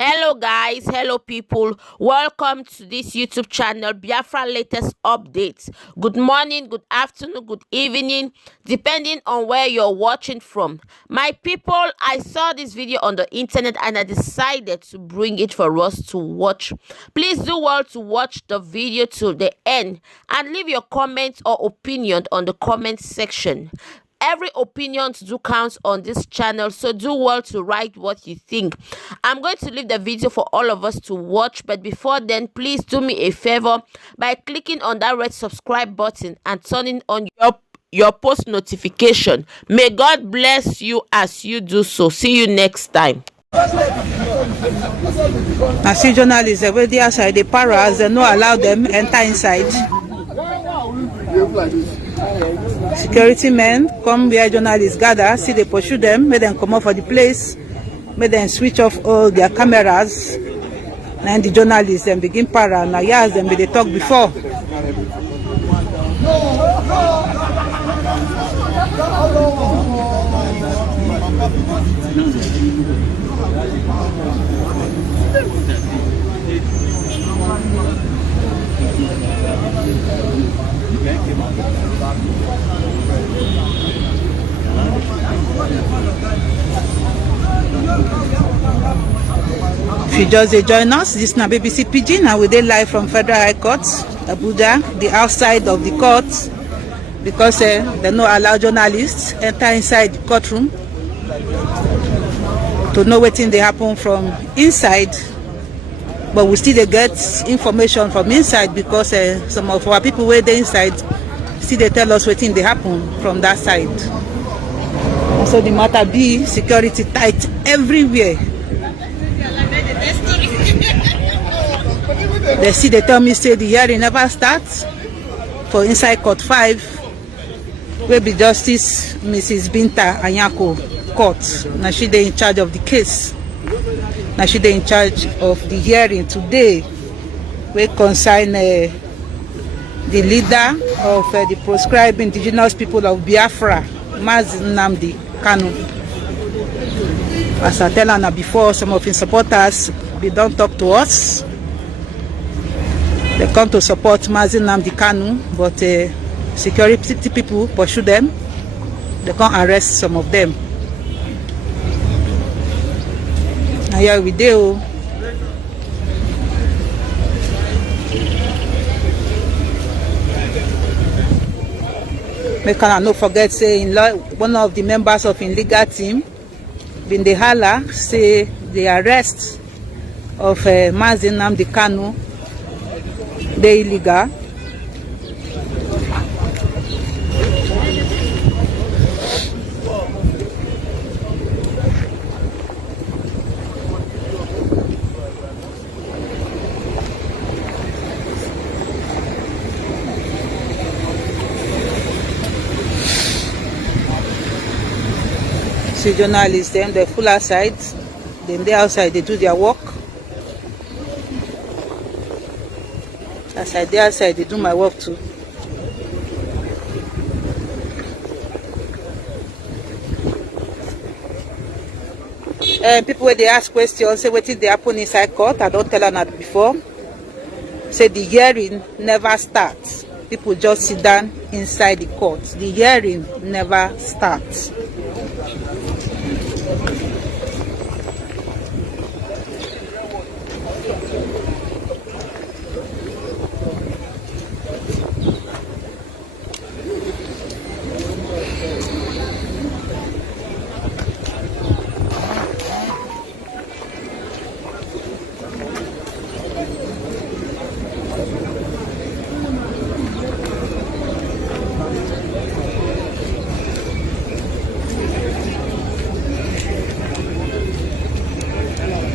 Hello guys, hello people, welcome to this YouTube channel Biafra latest updates. Good morning, good afternoon, good evening, depending on where you're watching from. My people, I saw this video on the internet and I decided to bring it for us to watch. Please do well to watch the video to the end and leave your comments or opinion on the comment section. Every opinion do count on this channel, so do well to write what you think. I'm going to leave the video for all of us to watch, but before then, please do me a favor by clicking on that red subscribe button and turning on your post notification. May God bless you as you do so. See you next time. I see journalists already outside the paras, they no allow them enter inside. Security men come where journalists gather, see they pursue them, make them come off for the place, make them switch off all their cameras, and the journalists then begin para. Now yes, them they talk before. If you just join us, this is BBC Pidgin and we dey live from Federal High Court, Abuja, the outside of the court, because they no allow journalists enter inside the courtroom to know wetin dey happen from inside. But we still get information from inside because some of our people wey dey inside still they tell us wetin dey happen from that side. So the matter be security tight everywhere. They see they tell me say the hearing never starts for inside court 5, where be Justice Mrs. Binta Anyako court. Now she dey in charge of the case. Now she dey in charge of the hearing today, where concern the leader of the proscribed indigenous people of Biafra, Mazi Nnamdi, Kanu. As I tell her before, some of his supporters they don't talk to us. They come to support Mazi Nnamdi Kanu, but security people pursue them. They can't arrest some of them. And here we do. Make I no forget say one of the members of in legal team been the holla say the arrest of Mazi Nnamdi Kanu they illegal. See journalists then they're full outside, then they outside they do their work. As I dey outside they do my work too. People where they ask questions, say what did they happen inside court, I don't tell her that before. Say the hearing never starts. People just sit down inside the court. The hearing never starts.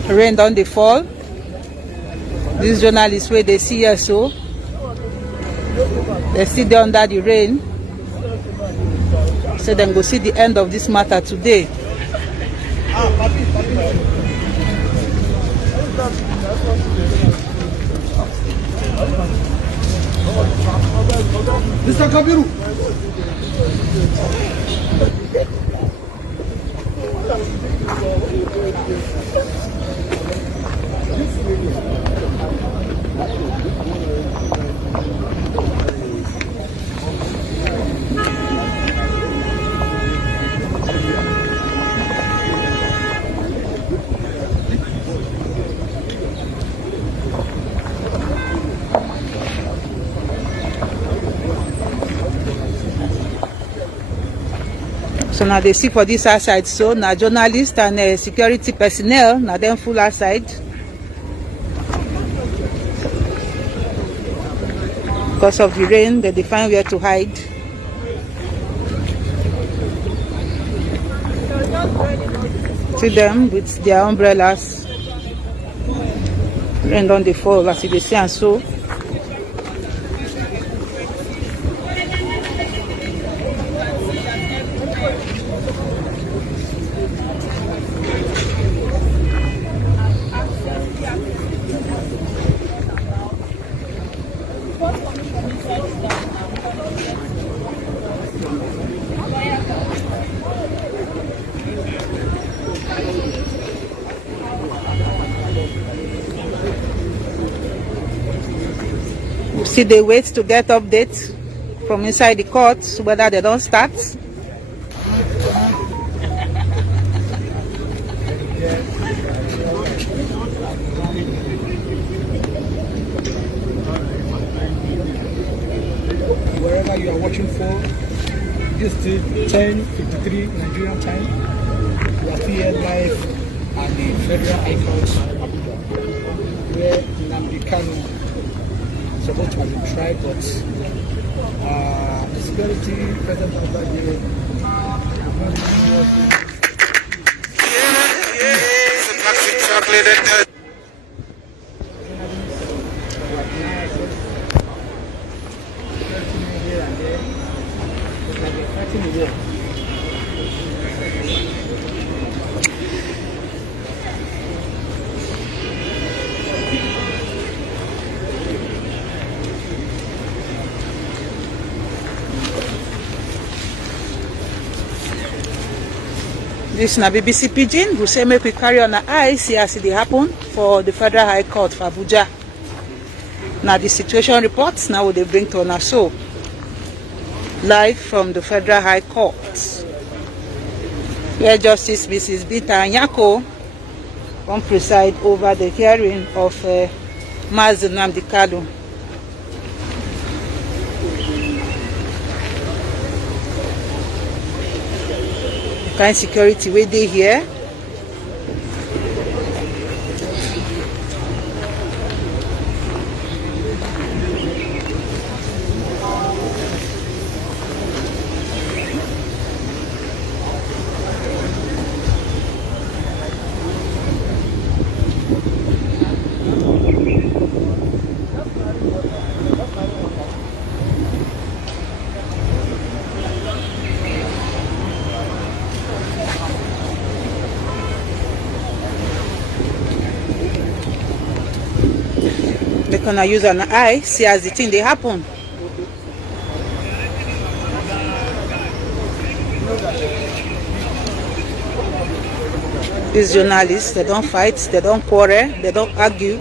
Rain down the fall. These journalists where they see us so they sit there under the rain. So then go see the end of this matter today. Mr. Kabiru. So now they see for this outside, so now journalists and security personnel, now them full outside. Because of the rain, they find where to hide. See them with their umbrellas. Rain on the fall as they see and so. See, they wait to get updates from inside the court whether they don't start. Wherever you are watching for, this is 10:53 Nigerian time. We are still here live at the Federal High Court, Abuja, where Nnamdi Kanu supposed to have been tried, but the security present over there. This na BBC Pidgin who say make we carry on our eyes see as it happen for the Federal High Court for Abuja. Now the situation reports now they bring to us so live from the Federal High Court, where Justice Mrs. Bita Anyako will preside over the hearing of mazi Nnamdi Kanu. Kind security where they here. They gonna use an eye, see as the thing they happen. These journalists, they don't fight, they don't quarrel, they don't argue,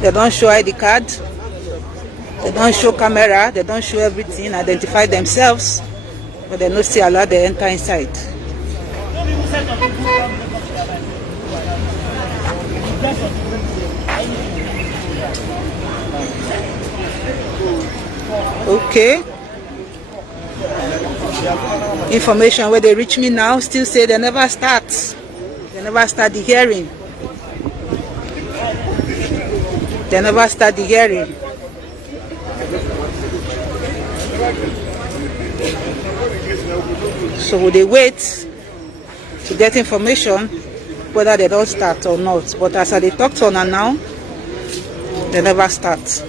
they don't show ID card, they don't show camera, they don't show everything, identify themselves, but they don't still allow them enter inside. Okay. Information where they reach me now still say they never start. They never start the hearing. They never start the hearing. So they wait to get information whether they don't start or not. But as they talk to her now, they never start.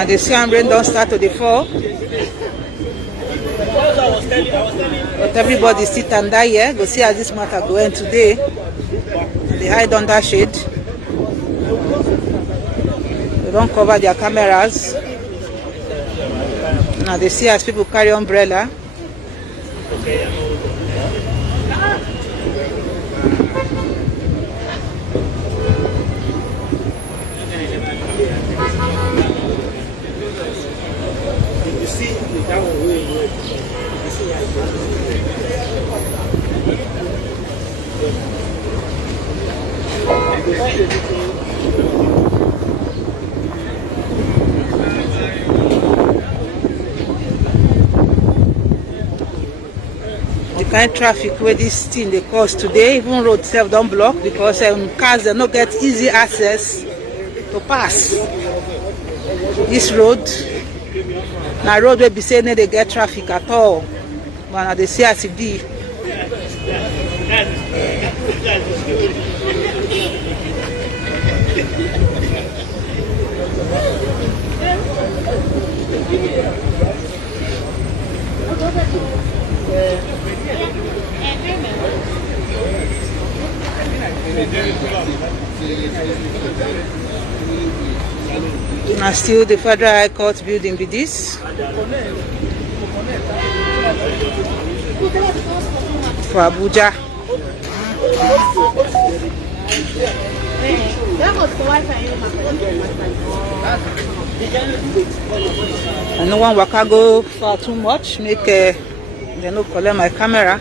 And the sun rain don't start to the fall. But everybody sit under here. Go see how this matter go end today. They hide under shade. They don't cover their cameras. Now they see as people carry umbrella. The kind of traffic where this thing they cause today, even road self don't block because cars they not get easy access to pass. This road, now road will be saying they get traffic at all, but now they see as it be. Now still the Federal High Court building be this. For Abuja. And no one waka go far too much, make they no collect my camera.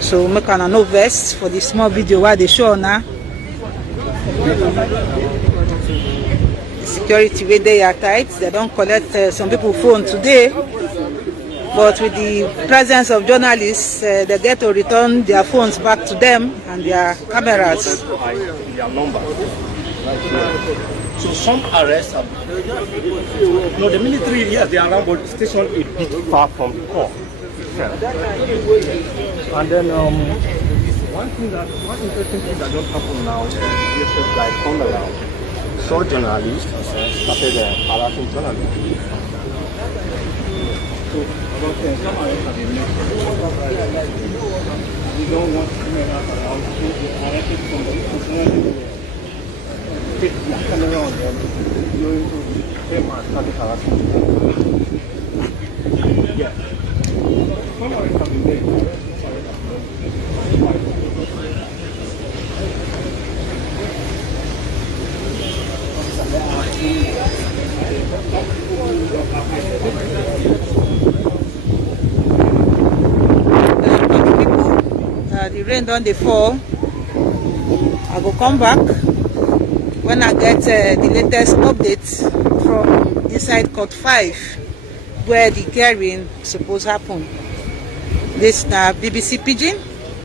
So make an no vest for the small video while they show now. The security where they are tight, they don't collect some people phone today. But with the presence of journalists, they get to return their phones back to them and their cameras. Their number. So some arrests are... No, the military, yes, they are around, but the station is a bit far from the core. And then one interesting thing that just happened now is like on the ground. So journalists started harassing journalists. So about some arrests have been made. We don't want to make us around. So they arrested somebody take the camera on them, going to them and started harassing. Yeah. Some arrests have been made. The rain don't they fall. I go come back when I get the latest updates from inside Court 5 where the hearing supposed happen. This na BBC Pidgin.